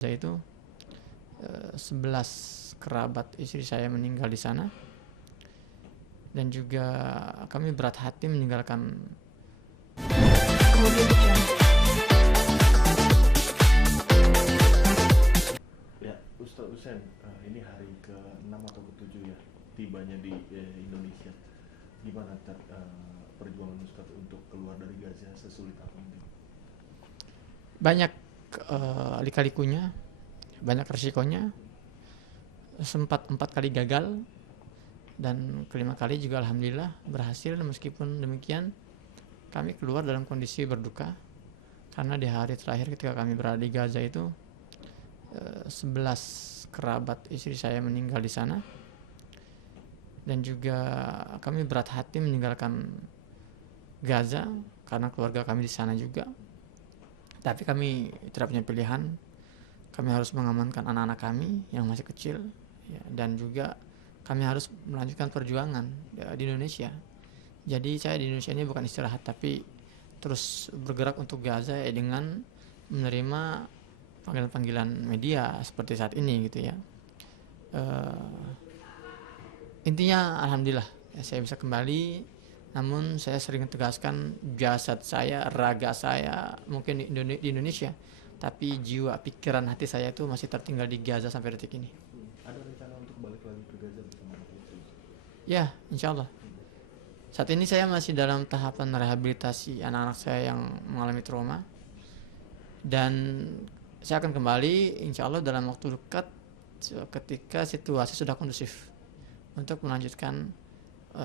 Itu 11 kerabat istri saya meninggal di sana, dan juga kami berat hati meninggalkan. Ya, Ustadz Husain, ini hari ke-6 atau ke-7 ya tibanya di Indonesia. Gimana perjuangan Ustadz untuk keluar dari Gaza sesulit apa ini? Banyak lika-likunya, banyak resikonya. Sempat 4 kali gagal, dan kelima kali juga alhamdulillah berhasil. Meskipun demikian, kami keluar dalam kondisi berduka, karena di hari terakhir ketika kami berada di Gaza itu 11 kerabat istri saya meninggal di sana, dan juga kami berat hati meninggalkan Gaza karena keluarga kami di sana juga. Tapi kami tidak punya pilihan, kami harus mengamankan anak-anak kami yang masih kecil ya, dan juga kami harus melanjutkan perjuangan di Indonesia. Jadi saya di Indonesia ini bukan istirahat, tapi terus bergerak untuk Gaza ya, dengan menerima panggilan-panggilan media seperti saat ini gitu ya. Intinya alhamdulillah ya, saya bisa kembali. Namun saya sering tegaskan, jasad saya, raga saya mungkin di Indonesia, tapi jiwa, pikiran, hati saya itu masih tertinggal di Gaza sampai detik ini. Ada rencana untuk balik lagi ke Gaza bersama istri? Ya, insya Allah. Saat ini saya masih dalam tahapan rehabilitasi anak-anak saya yang mengalami trauma, dan saya akan kembali insya Allah dalam waktu dekat ketika situasi sudah kondusif untuk melanjutkan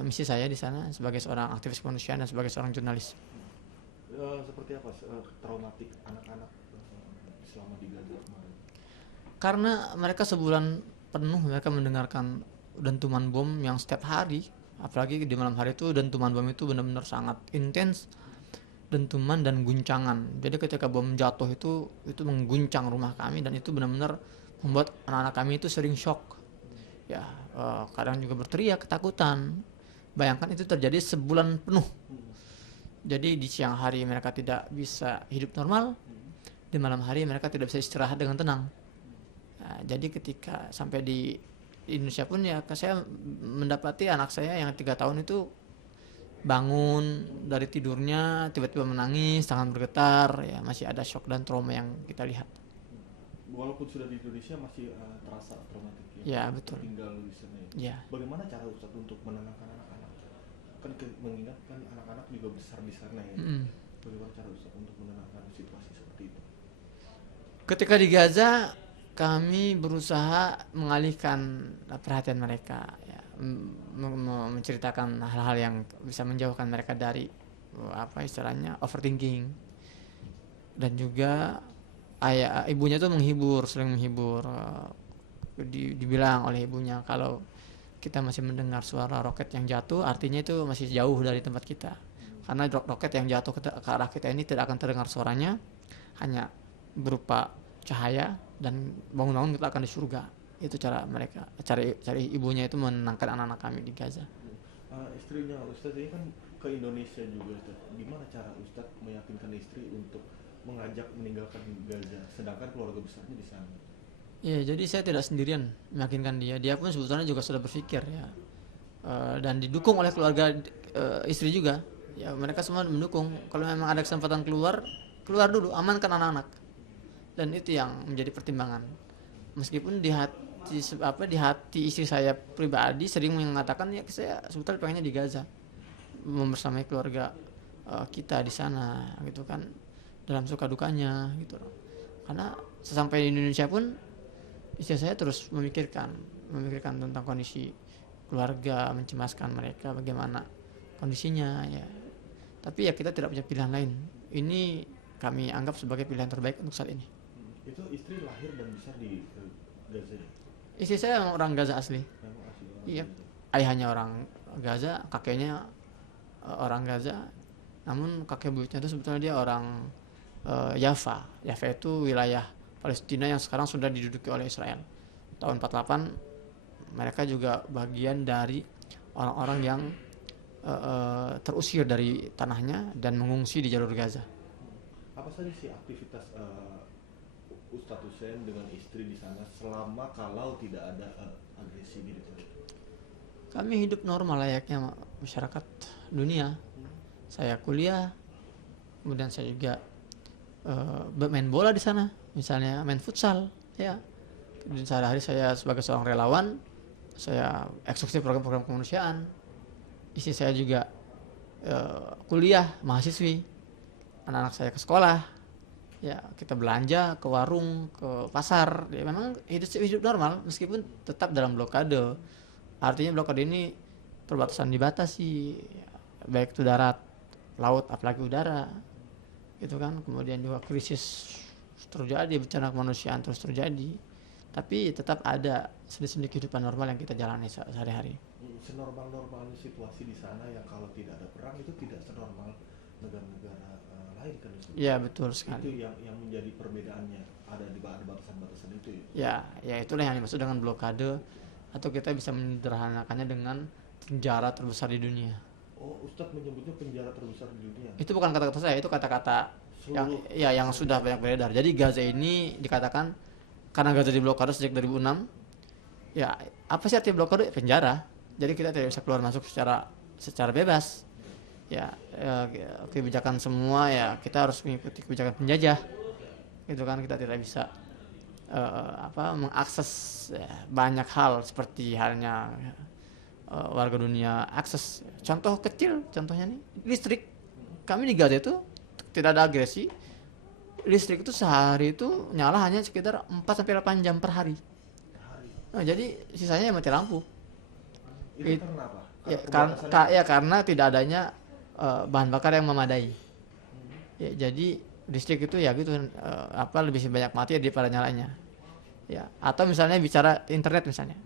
misi saya di sana sebagai seorang aktivis kemanusiaan dan sebagai seorang jurnalis. Seperti apa traumatik anak-anak selama di Gaza kemarin? Karena mereka sebulan penuh mereka mendengarkan dentuman bom yang setiap hari, apalagi di malam hari itu dentuman bom itu benar-benar sangat intens, dentuman dan guncangan. Jadi ketika bom jatuh itu mengguncang rumah kami, dan itu benar-benar membuat anak-anak kami itu sering shock. Ya, kadang juga berteriak ketakutan. Bayangkan itu terjadi sebulan penuh. Jadi di siang hari mereka tidak bisa hidup normal, di malam hari mereka tidak bisa istirahat dengan tenang. Nah, jadi ketika sampai di Indonesia pun ya, saya mendapati anak saya yang 3 tahun itu bangun dari tidurnya tiba-tiba menangis, tangan bergetar, ya masih ada shock dan trauma yang kita lihat. Walaupun sudah di Indonesia masih terasa traumatik Ya, betul. tinggal di sana ya. Ya. Bagaimana cara Ustadz untuk menenangkan anak-anak? Kan mengingat kan anak-anak juga besar di sana ya. Bagaimana cara Ustadz untuk menenangkan situasi seperti itu? Ketika di Gaza, kami berusaha mengalihkan perhatian mereka, ya, menceritakan hal-hal yang bisa menjauhkan mereka dari apa istilahnya overthinking, dan juga ibunya tuh sering menghibur. Dibilang oleh ibunya kalau kita masih mendengar suara roket yang jatuh, artinya itu masih jauh dari tempat kita, karena roket yang jatuh ke arah kita ini tidak akan terdengar suaranya, hanya berupa cahaya, dan bangun-bangun kita akan di surga. Itu cara mereka, cari ibunya itu menenangkan anak-anak kami di Gaza. Istrinya Ustadz ini kan ke Indonesia juga Ustadz. Gimana cara Ustadz meyakinkan istri untuk mengajak meninggalkan Gaza, sedangkan keluarga besarnya di sana? Ya, jadi saya tidak sendirian meyakinkan dia. Dia pun sebetulnya juga sudah berpikir ya, dan didukung oleh keluarga istri juga. Ya, mereka semua mendukung. Kalau memang ada kesempatan keluar dulu, amankan anak-anak. Dan itu yang menjadi pertimbangan. Meskipun di hati istri saya pribadi sering mengatakan ya saya sebetulnya pengennya di Gaza, membersamai keluarga kita di sana gitu kan, dalam suka dukanya gitu loh. Karena sesampai di Indonesia pun istri saya terus memikirkan tentang kondisi keluarga, mencemaskan mereka bagaimana kondisinya ya. Tapi ya kita tidak punya pilihan lain. Ini kami anggap sebagai pilihan terbaik untuk saat ini. Itu istri lahir dan besar di Gaza ya? Istri saya orang Gaza asli. Iya, ayahnya orang Gaza, kakeknya orang Gaza. Namun kakek buyutnya itu sebetulnya dia orang Yafa. Yafa itu wilayah Palestina yang sekarang sudah diduduki oleh Israel. Tahun 48 mereka juga bagian dari orang-orang yang terusir dari tanahnya dan mengungsi di jalur Gaza. Apa saja sih aktivitas Ustadz Hussein dengan istri di sana selama kalau tidak ada agresi militer itu? Kami hidup normal layaknya masyarakat dunia. Saya kuliah, kemudian saya juga main bola di sana, misalnya main futsal, ya. Di sehari-hari saya sebagai seorang relawan, saya eksekusi program-program kemanusiaan. Istri saya juga kuliah, mahasiswi, anak-anak saya ke sekolah, ya kita belanja ke warung, ke pasar. Ya, memang hidup normal meskipun tetap dalam blokade. Artinya blokade ini perbatasan dibatasi, ya, baik itu darat, laut, apalagi udara, gitu kan. Kemudian juga krisis terjadi, bencana kemanusiaan terus terjadi, tapi tetap ada sendi-sendi kehidupan normal yang kita jalani sehari-hari. Senormal-normalnya situasi di sana yang kalau tidak ada perang itu tidak senormal negara-negara lain kan Ustaz? Ya betul Itu sekali. yang menjadi perbedaannya, ada di batasan-batasan itu ya. Ya itulah yang dimaksud dengan blokade, atau kita bisa menyederhanakannya dengan penjara terbesar di dunia. Oh, Ustadz menyebutnya penjara terbesar di dunia. Itu bukan kata-kata saya, itu kata-kata yang Seluruh ya yang sudah banyak beredar. Jadi Gaza ini dikatakan karena Gaza diblokade sejak 2006. Ya, apa sih arti blokade? Penjara. Jadi kita tidak bisa keluar masuk secara bebas. Ya, kebijakan semua ya kita harus mengikuti kebijakan penjajah. Gitu kan, kita tidak bisa mengakses ya, banyak hal seperti halnya warga dunia akses. Contoh kecil, contohnya nih listrik. Kami di Gaza itu tidak ada agresi. Listrik itu sehari itu nyala hanya sekitar 4 sampai 8 jam per hari. hari. Nah, jadi sisanya mati lampu. Itu karena apa? Ya karena tidak adanya bahan bakar yang memadai. Ya, jadi listrik itu ya gitu lebih banyak mati daripada nyalanya. Ya, atau misalnya bicara internet misalnya.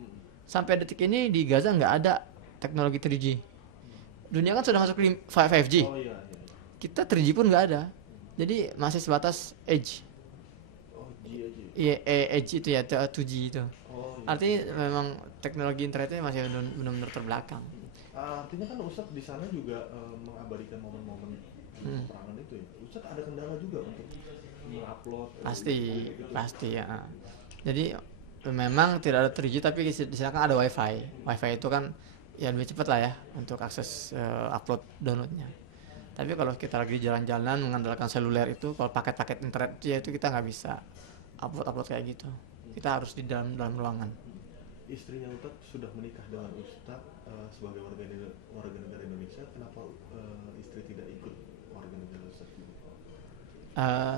Sampai detik ini di Gaza nggak ada teknologi 3G. Dunia kan sudah masuk 5G. Oh iya. Kita 3G pun nggak ada. Jadi masih sebatas edge. Oh, G aja. Iya, edge itu ya, 2G itu. Oh iya. Artinya memang teknologi internetnya masih benar-benar terbelakang. Artinya kan Ustadz di sana juga mengabadikan momen-momen peperangan itu ya. Ustadz ada kendala juga untuk mengupload. Pasti ya. Jadi memang tidak ada 3G, tapi di sana kan ada WiFi. WiFi itu kan ya lebih cepat lah ya untuk akses upload downloadnya. Tapi kalau kita lagi jalan-jalan mengandalkan seluler itu, kalau paket-paket internet ya itu kita nggak bisa upload kayak gitu. Kita harus di dalam ruangan. Istrinya Ustadz sudah menikah dengan Ustadz sebagai warga negara Indonesia. Kenapa istri tidak ikut warga negara Ustadz juga?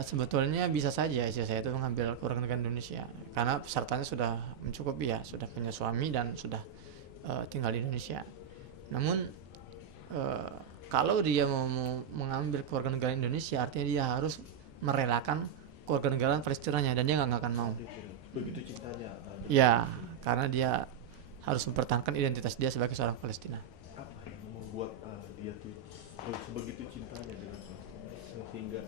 Sebetulnya bisa saja istri saya itu mengambil kewarganegaraan Indonesia karena persyaratannya sudah mencukupi ya, sudah punya suami dan sudah tinggal di Indonesia. Namun kalau dia mau mengambil kewarganegaraan Indonesia, artinya dia harus merelakan kewarganegaraan Palestinanya, dan dia nggak akan mau. Begitu cintanya. Ya, karena dia harus mempertahankan identitas dia sebagai seorang Palestina. Apa yang membuat dia tuh sebegitu cintanya dengan Palestina sehingga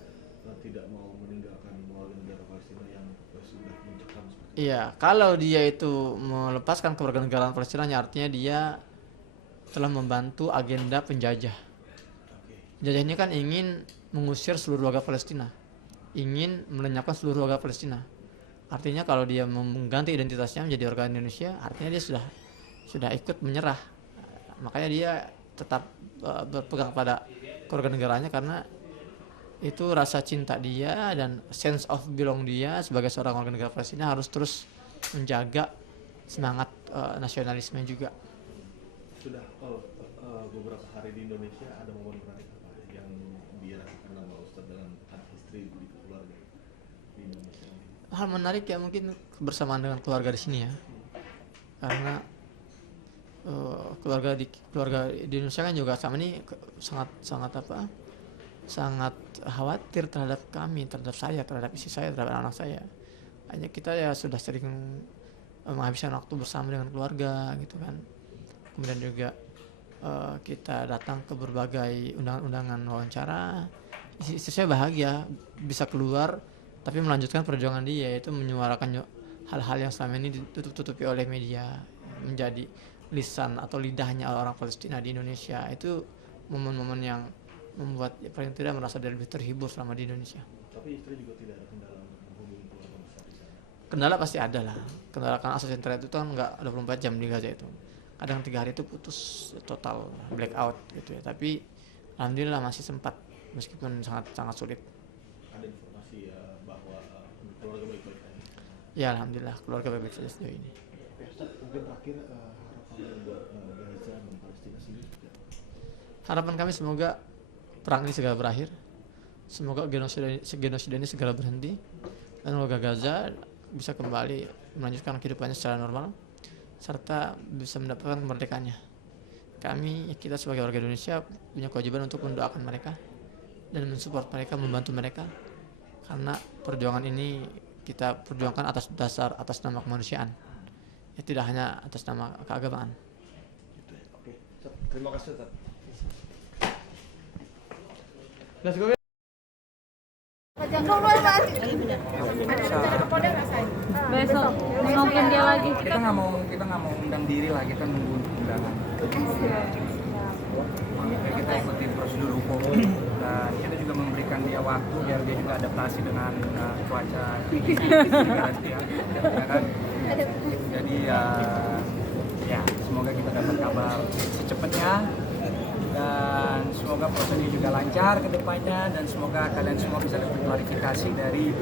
tidak mau meninggalkan warga negara Palestina yang sudah mencekam seperti itu? Iya, kalau dia itu melepaskan kewarganegaraan Palestinanya, artinya dia telah membantu agenda penjajah. Penjajah ini kan ingin mengusir seluruh warga Palestina, ingin melenyapkan seluruh warga Palestina. Artinya kalau dia mengganti identitasnya menjadi warga Indonesia, artinya dia sudah ikut menyerah. Makanya dia tetap berpegang pada kewarganegaranya karena itu rasa cinta dia dan sense of belong dia sebagai seorang warga negara Palestina harus terus menjaga semangat nasionalisme juga. Sudah beberapa hari di Indonesia, ada momen menarik apa yang dirasakan sama Ustadz dengan anak istri di keluarga di Indonesia? Hal menarik ya mungkin kebersamaan dengan keluarga di sini ya, karena keluarga di Indonesia kan juga sama ini sangat khawatir terhadap kami, terhadap saya, terhadap istri saya, terhadap anak saya. Hanya kita ya sudah sering menghabiskan waktu bersama dengan keluarga gitu kan. Kemudian juga kita datang ke berbagai undangan-undangan wawancara. Istri saya bahagia bisa keluar tapi melanjutkan perjuangan dia, yaitu menyuarakan hal-hal yang selama ini ditutup-tutupi oleh media, menjadi lisan atau lidahnya orang Palestina di Indonesia. Itu momen-momen yang membuat paling tidak merasa dia lebih terhibur selama di Indonesia. Tapi istri juga tidak ada kendala untuk menghubungi keluarga besar. Kendala pasti ada lah. Kendala kan akses internet itu kan nggak 24 jam di Gaza itu. Kadang 3 hari itu putus total blackout gitu ya. Tapi alhamdulillah masih sempat meskipun sangat sangat sulit. Ada informasi bahwa keluarga baik-baik aja. Ya alhamdulillah keluarga baik-baik saja sejauh ini. Ustaz, mungkin terakhir harapan buat Gaza dan Palestina sendiri. Harapan kami semoga perang ini segera berakhir. Semoga genosida ini segera berhenti dan warga Gaza bisa kembali melanjutkan kehidupannya secara normal serta bisa mendapatkan kemerdekaannya. Kita sebagai warga Indonesia punya kewajiban untuk mendoakan mereka dan mensupport mereka, membantu mereka karena perjuangan ini kita perjuangkan atas nama kemanusiaan. Ya, tidak hanya atas nama keagamaan. Gitu ya. Oke, terima kasih Ustaz. Let's go. Besok nongkin dia lagi. Kita nggak mau undang diri lah, kita nunggu undangan. Makanya kita ikutin prosedur hukum dan kita juga memberikan dia waktu biar dia juga adaptasi dengan cuaca negara dia, ya kan? Jadi ya semoga kita dapat kabar secepatnya dan semoga prosesnya juga lancar ke depannya dan semoga kalian semua bisa dapat klarifikasi dari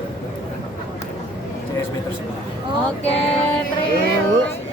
CSB tersebut. Oke, terima